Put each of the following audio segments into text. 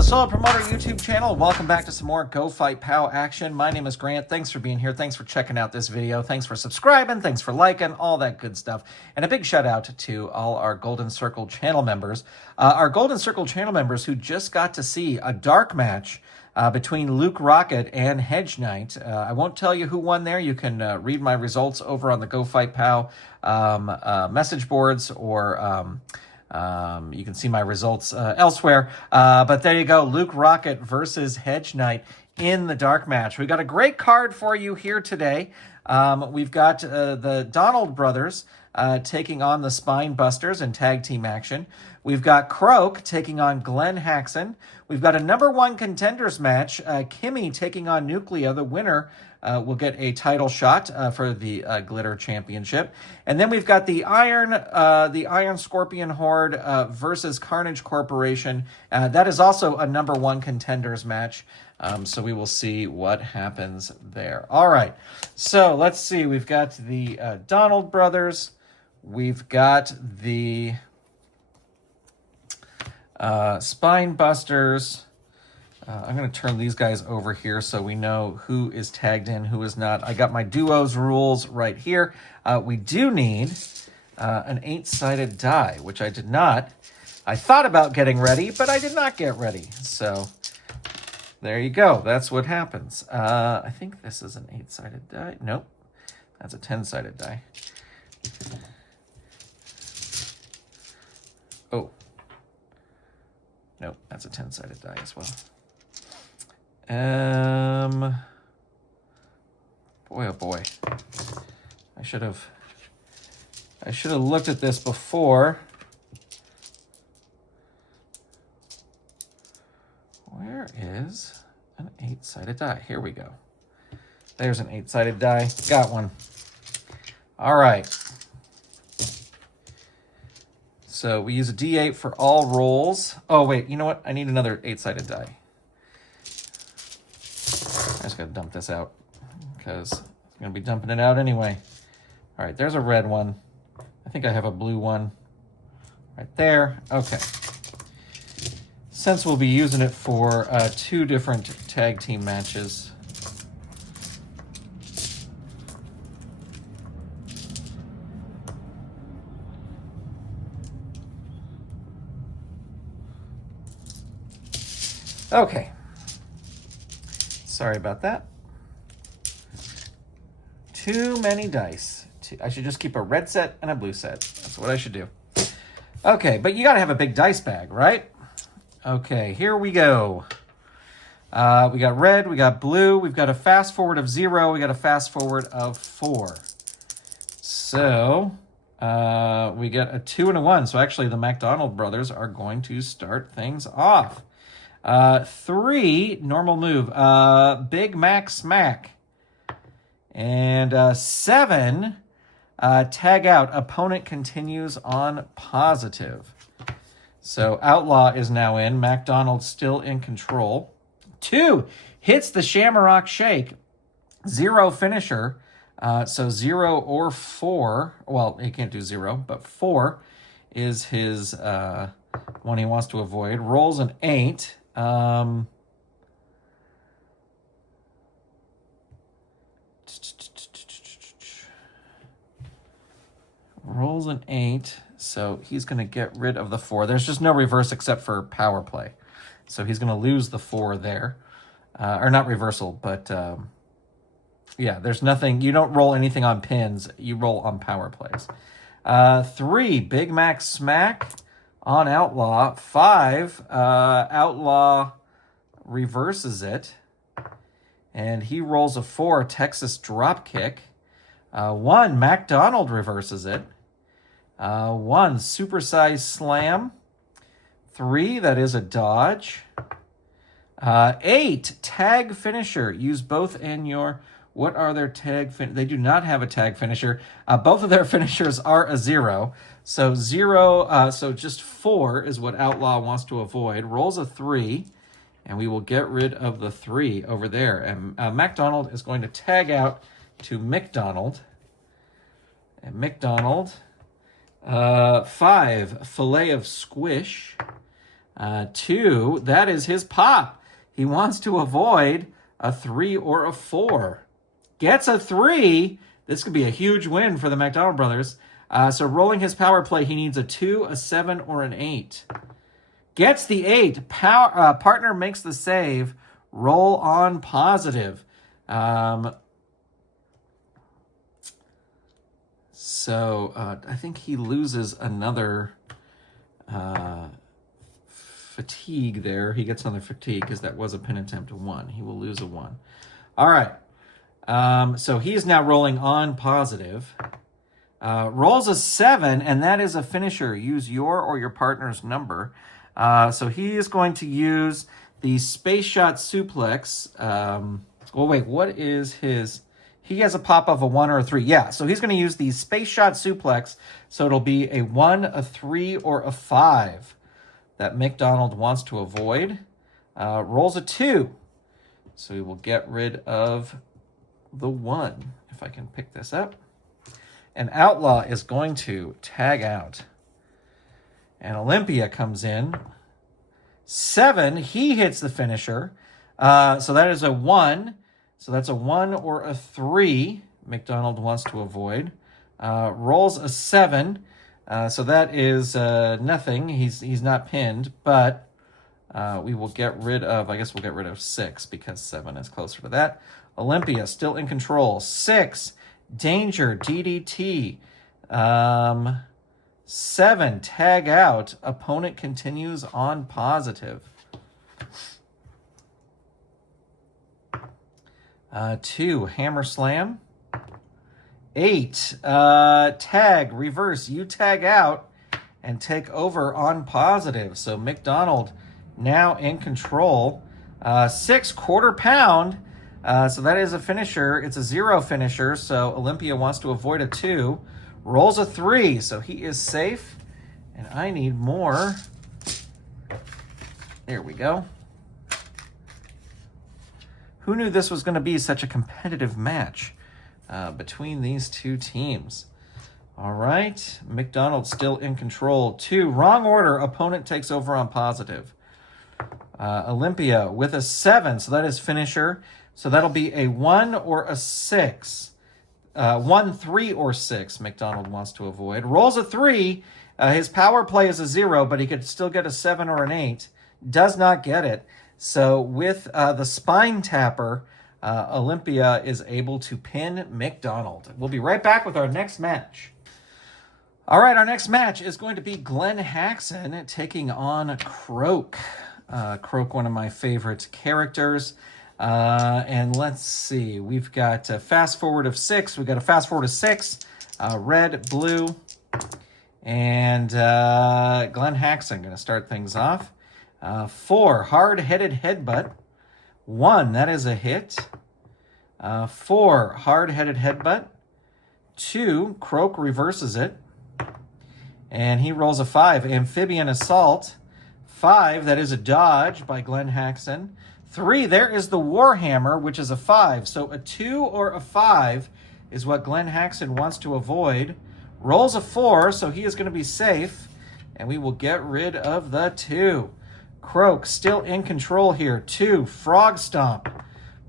the Solo Promoter YouTube channel. Welcome back to some more Go Fight Pow action. My name is Grant. Thanks for being here. Thanks for checking out this video. Thanks for subscribing. Thanks for liking, all that good stuff. And a big shout out to all our Golden Circle channel members. Our Golden Circle channel members who just got to see a dark match between Luke Rocket and Hedge Knight. I won't tell you who won there. You can read my results over on the Go Fight Pow message boards, or you can see my results elsewhere. But there you go. Luke Rocket versus Hedge Knight in the dark match. We got a great card for you here today. We've got the Donald brothers taking on the Spine Busters in tag team action. We've got Croak taking on Glenn Haxon. We've got a #1 contenders match. Kimmy taking on Nuclea. The winner will get a title shot for the Glitter Championship. And then we've got the Iron Scorpion Horde versus Carnage Corporation. That is also a #1 contenders match. So we will see what happens there. All right. So let's see. We've got the Donald brothers. We've got the Spine Busters. I'm going to turn these guys over here so we know who is tagged in, who is not. I got my duos rules right here. We do need an 8-sided die, which I did not. I thought about getting ready, but I did not get ready. So there you go. That's what happens. I think this is an 8-sided die. Nope. That's a 10-sided die. Oh. Nope, that's a 10-sided die as well. Boy, oh boy. I should have looked at this before. Where is an 8-sided die? Here we go. There's an 8-sided die. Got one. All right. So we use a D8 for all rolls. Oh, wait, you know what? I need another 8-sided die. I just got to dump this out because I'm going to be dumping it out anyway. All right, there's a red one. I think I have a blue one right there. Okay. Since we'll be using it for 2 different tag team matches. Okay. Sorry about that. Too many dice. I should just keep a red set and a blue set. That's what I should do. Okay, but you got to have a big dice bag, right? Okay, here we go. We got red, we got blue, we've got a fast forward of 0, we got a fast forward of 4. So, we get a 2 and a 1. So actually the McDonald brothers are going to start things off. 3, normal move. Big Mac Smack. And 7, tag out. Opponent continues on positive. So Outlaw is now in. McDonald still in control. 2, hits the Shamrock Shake. 0 finisher. So 0 or 4. Well, he can't do 0, but 4 is his one he wants to avoid. Rolls an 8. Rolls an 8, so he's going to get rid of the 4. There's just no reverse except for power play. So he's going to lose the 4 there. Or not reversal, but yeah, there's nothing. You don't roll anything on pins. You roll on power plays. 3, Big Mac Smack on Outlaw. 5, Outlaw reverses it. And he rolls a 4, Texas Dropkick. 1, McDonald reverses it. 1, Supersize Slam. 3, that is a dodge. 8, Tag Finisher. Use both in your... What are their tag... They do not have a tag finisher. Both of their finishers are a 0. So 0... so just 4 is what Outlaw wants to avoid. Rolls a 3. And we will get rid of the 3 over there. And McDonald is going to tag out to McDonald. And McDonald. 5, Fillet of Squish. 2, that is his pop. He wants to avoid a 3 or a 4. Gets a 3. This could be a huge win for the McDonald brothers. So rolling his power play, he needs a 2, a 7, or an 8. Gets the 8. Partner makes the save. Roll on positive. So I think he loses another fatigue there. He gets another fatigue because that was a pin attempt 1. He will lose a 1. All right. So he's now rolling on positive. Rolls a 7, and that is a finisher. Use your or your partner's number. So he is going to use the Space Shot Suplex. Well, wait, what is his? He has a pop of a 1 or a 3. Yeah, so he's going to use the Space Shot Suplex. So it'll be a 1, a 3, or a 5 that McDonald wants to avoid. Rolls a 2. So we will get rid of the 1, if I can pick this up. And Outlaw is going to tag out. And Olympia comes in. 7, he hits the finisher. So that is a 1. So that's a 1 or a 3 McDonald wants to avoid. Rolls a 7. So that is nothing. He's not pinned, but we will get rid of, I guess we'll get rid of 6 because 7 is closer to that. Olympia still in control. 6, danger, DDT. 7, tag out. Opponent continues on positive. 2, hammer slam. 8, tag, reverse. You tag out and take over on positive. So McDonald now in control. 6, quarter pound. So that is a finisher. It's a 0 finisher. So Olympia wants to avoid a 2. Rolls a 3. So he is safe. And I need more. There we go. Who knew this was going to be such a competitive match between these two teams? All right. McDonald still in control. 2, wrong order. Opponent takes over on positive. Olympia with a 7. So that is finisher. So that'll be a 1 or a 6. 1, 3, or 6 McDonald wants to avoid. Rolls a 3. His power play is a 0, but he could still get a 7 or an 8. Does not get it. So with the spine tapper, Olympia is able to pin McDonald. We'll be right back with our next match. All right, our next match is going to be Glenn Haxon taking on Croak. Croak, one of my favorite characters. And let's see, we've got a fast forward of 6. We've got a fast forward of 6, red, blue, and Glenn Haxon going to start things off. 4, hard-headed headbutt. 1, that is a hit. 4, hard-headed headbutt. 2, Croak reverses it. And he rolls a 5, amphibian assault. 5, that is a dodge by Glenn Haxon. 3, there is the Warhammer, which is a 5. So a 2 or a 5 is what Glenn Haxon wants to avoid. Rolls a 4, so he is going to be safe. And we will get rid of the 2. Croak still in control here. 2, frog stomp.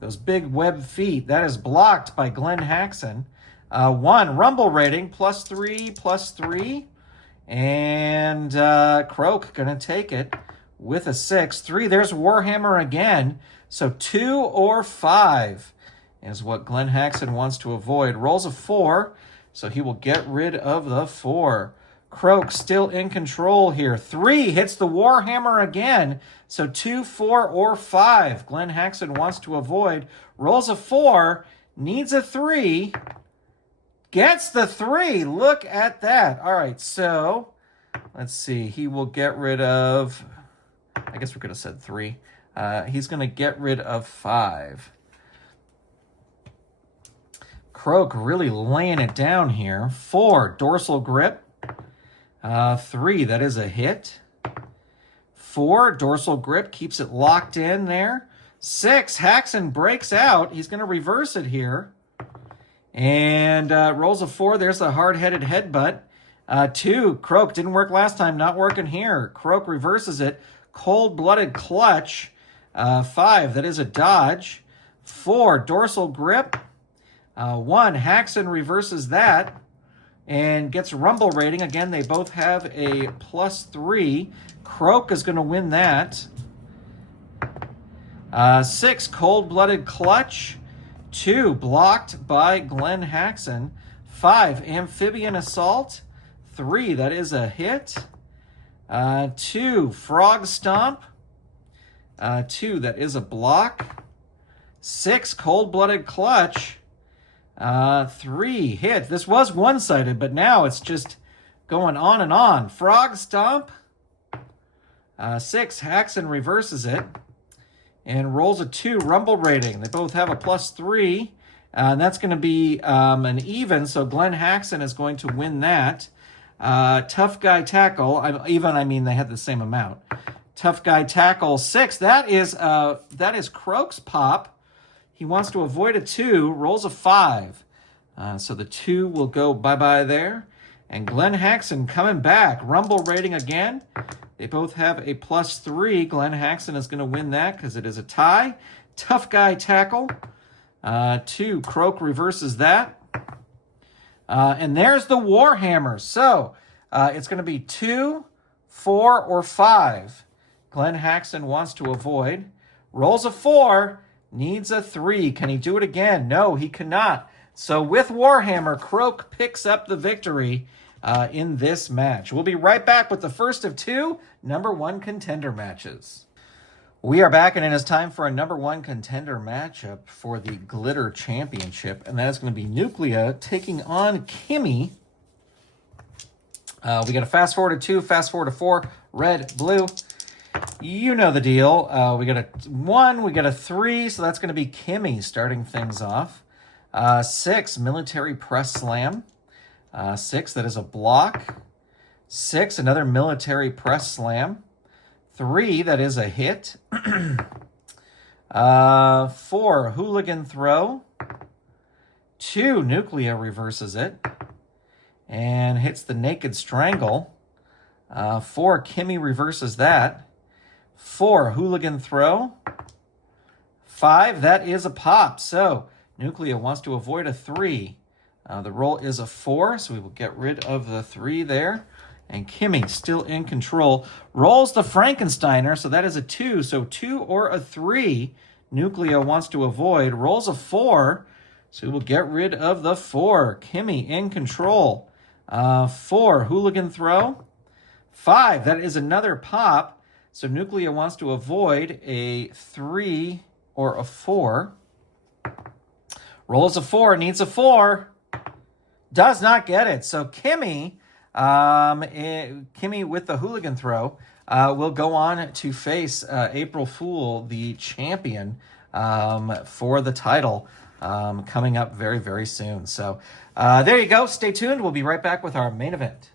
Those big web feet. That is blocked by Glenn Haxon. 1, rumble rating, +3, +3. And Croak going to take it with a 6. 3, there's Warhammer again. So 2 or 5 is what Glenn Haxon wants to avoid. Rolls a 4, so he will get rid of the 4. Croak still in control here. 3 hits the Warhammer again. So 2, 4, or 5. Glenn Haxon wants to avoid. Rolls a 4, needs a 3, gets the 3. Look at that. All right, so let's see. He will get rid of, I guess we could have said 3. He's going to get rid of 5. Croak really laying it down here. 4, dorsal grip. 3, that is a hit. 4, dorsal grip, keeps it locked in there. 6, Haxon breaks out. He's going to reverse it here. And rolls a 4. There's the hard-headed headbutt. 2, Croak, didn't work last time, not working here. Croak reverses it. Cold-Blooded Clutch. 5, that is a dodge. 4, Dorsal Grip. 1, Haxon reverses that and gets Rumble Rating. Again, they both have a +3. Croak is going to win that. 6, Cold-Blooded Clutch. 2, blocked by Glenn Haxon. 5, Amphibian Assault. 3, that is a hit. 2, Frog Stomp. 2, that is a block. 6, Cold-Blooded Clutch. 3, hit. This was one-sided, but now it's just going on and on. Frog Stomp. 6, Haxon reverses it and rolls a 2, Rumble Rating. They both have a +3, and that's going to be an even, so Glenn Haxon is going to win that. Tough Guy Tackle, I mean they had the same amount. Tough Guy Tackle 6, that is Croak's pop. He wants to avoid a 2, rolls a 5. So the 2 will go bye-bye there. And Glenn Haxon coming back, Rumble Rating again. They both have a +3. Glenn Haxon is going to win that because it is a tie. Tough Guy Tackle. 2, Croak reverses that. And there's the Warhammer. So it's going to be 2, 4, or 5. Glenn Haxon wants to avoid. Rolls a 4, needs a 3. Can he do it again? No, he cannot. So with Warhammer, Croak picks up the victory in this match. We'll be right back with the first of 2 #1 contender matches. We are back, and it is time for a #1 contender matchup for the Glitter Championship, and that is going to be Nuclea taking on Kimmy. We got a fast forward to 2, fast forward to 4, red, blue. You know the deal. We got a 1, we got a 3, so that's going to be Kimmy starting things off. 6, Military Press Slam. 6, that is a block. 6, another Military Press Slam. 3, that is a hit. 4, Hooligan Throw. 2, Nuclea reverses it and hits the Naked Strangle. 4, Kimmy reverses that. 4, Hooligan Throw. 5, that is a pop. So Nuclea wants to avoid a 3. The roll is a 4, so we will get rid of the 3 there. And Kimmy still in control. Rolls the Frankensteiner, so that is a 2. So 2 or a 3, Nuclea wants to avoid. Rolls a 4, so we will get rid of the 4. Kimmy in control. 4, Hooligan Throw. 5, that is another pop. So Nuclea wants to avoid a 3 or a 4. Rolls a 4, needs a 4. Does not get it. So Kimmy with the Hooligan Throw will go on to face April Fool, the champion, for the title, coming up very, very soon. So there you go. Stay tuned. We'll be right back with our main event.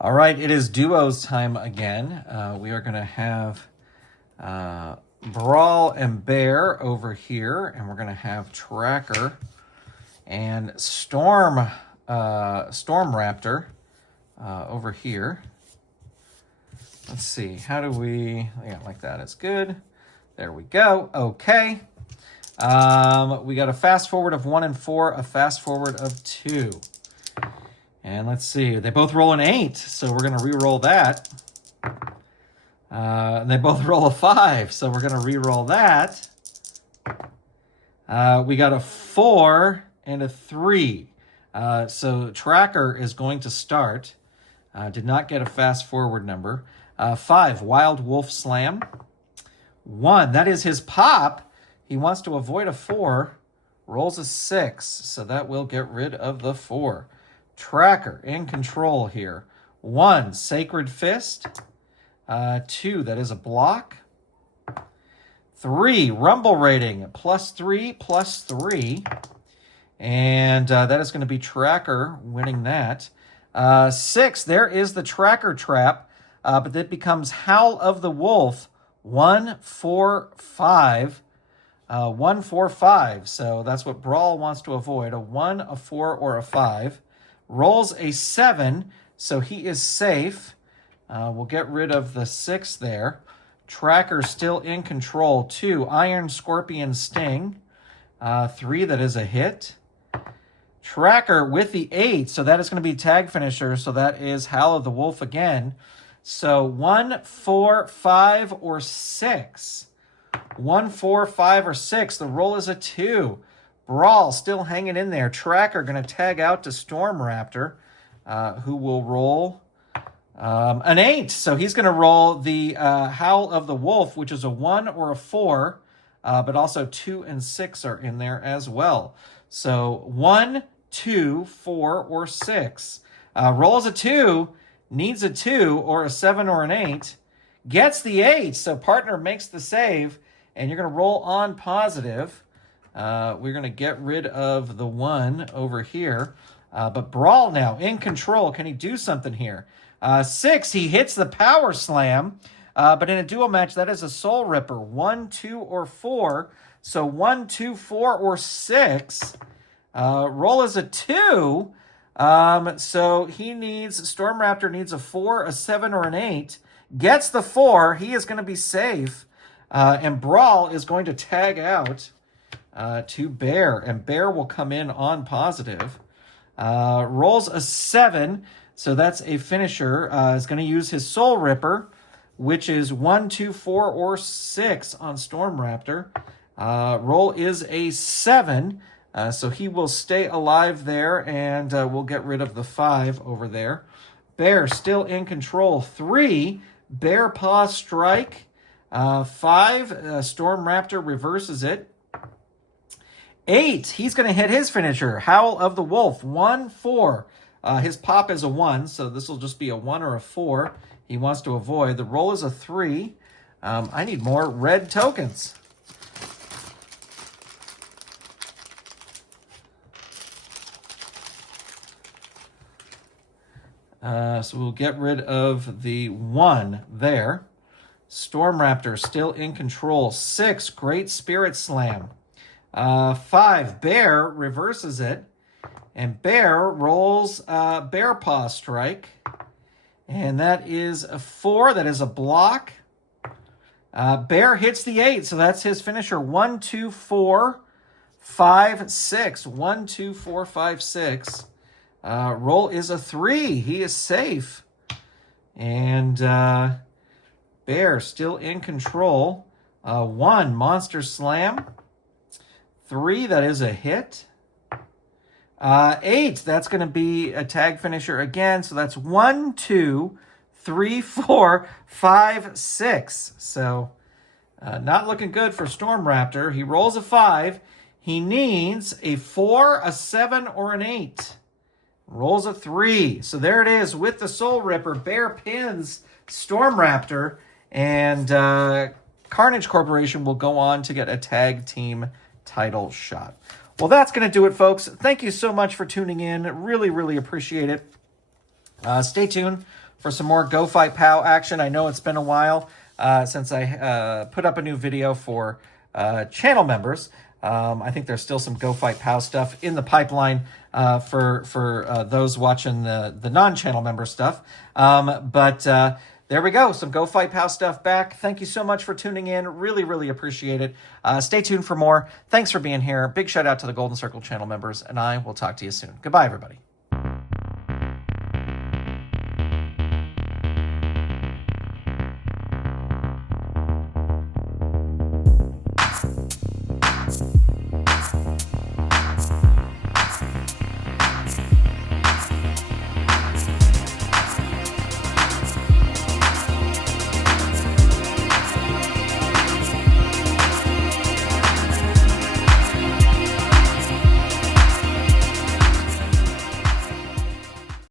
All right, it is duos time again. We are going to have Brawl and Bear over here, and we're going to have Tracker and Storm Raptor over here. Let's see, how do we, yeah, like that is good. There we go, okay. We got a fast forward of 1 and 4, a fast forward of 2. And let's see, they both roll an 8, so we're going to re-roll that. And they both roll a 5, so we're going to re-roll that. We got a 4 and a 3. So Tracker is going to start. Did not get a fast forward number. 5, Wild Wolf Slam. 1, that is his pop. He wants to avoid a 4. Rolls a 6, so that will get rid of the 4. Tracker in control here. 1, Sacred Fist. 2, that is a block. 3, Rumble Rating, +3, +3. And that is going to be Tracker winning that. 6, there is the Tracker Trap, but that becomes Howl of the Wolf, 1, 4, 5. 1, 4, 5. So that's what Brawl wants to avoid, a 1, a 4, or a 5. Rolls a 7, so he is safe. We'll get rid of the 6 there. Tracker still in control. 2, Iron Scorpion Sting. 3, that is a hit. Tracker with the 8, so that is going to be tag finisher, so that is Howl of the Wolf again. So 1, 4, 5, or 6. 1, 4, 5, or 6. The roll is a 2. Brawl still hanging in there. Tracker going to tag out to Storm Raptor, who will roll an 8. So he's going to roll the Howl of the Wolf, which is a 1 or a 4, but also 2 and 6 are in there as well. So 1, 2, 4, or 6. Rolls a 2, needs a 2 or a 7 or an 8, gets the 8. So partner makes the save, and you're going to roll on positive. We're going to get rid of the 1 over here. But Brawl now in control. Can he do something here? 6, he hits the Power Slam. But in a duel match, that is a Soul Ripper. 1, 2, or 4. So 1, 2, 4, or 6. Roll is a 2. So he needs, Storm Raptor needs a 4, a 7, or an 8. Gets the 4. He is going to be safe. And Brawl is going to tag out to Bear. And Bear will come in on positive. Rolls a 7. So that's a finisher. Is going to use his Soul Ripper, which is 1, 2, 4, or 6 on Storm Raptor. Roll is a 7. So he will stay alive there, and we'll get rid of the 5 over there. Bear still in control. 3, Bear Paw Strike. 5, Storm Raptor reverses it. 8, he's going to hit his finisher, Howl of the Wolf. 1, 4. His pop is a 1, so this will just be a 1 or a 4. He wants to avoid. The roll is a 3. I need more red tokens. So we'll get rid of the 1 there. Storm Raptor still in control. 6, Great Spirit Slam. 5, Bear reverses it. And Bear rolls Bear Paw Strike. And that is a 4. That is a block. Bear hits the 8, so that's his finisher. 1, 2, 4, 5, 6. 1, 2, 4, 5, 6. Roll is a 3. He is safe. And Bear still in control. 1, Monster Slam. 3, that is a hit. 8, that's going to be a tag finisher again. So that's 1, 2, 3, 4, 5, 6. So not looking good for Storm Raptor. He rolls a 5. He needs a 4, a 7, or an 8. Rolls a 3. So there it is with the Soul Ripper. Bear pins Storm Raptor, and Carnage Corporation will go on to get a tag team title shot. Well, that's going to do it, folks. Thank you so much for tuning in. Really, really appreciate it. Stay tuned for some more Go Fight POW action. I know it's been a while since I put up a new video for channel members. I think there's still some Go Fight POW stuff in the pipeline for those watching the non-channel member stuff. But there we go. Some Go Fight POW stuff back. Thank you so much for tuning in. Really, really appreciate it. Stay tuned for more. Thanks for being here. Big shout out to the Golden Circle channel members, and I will talk to you soon. Goodbye, everybody.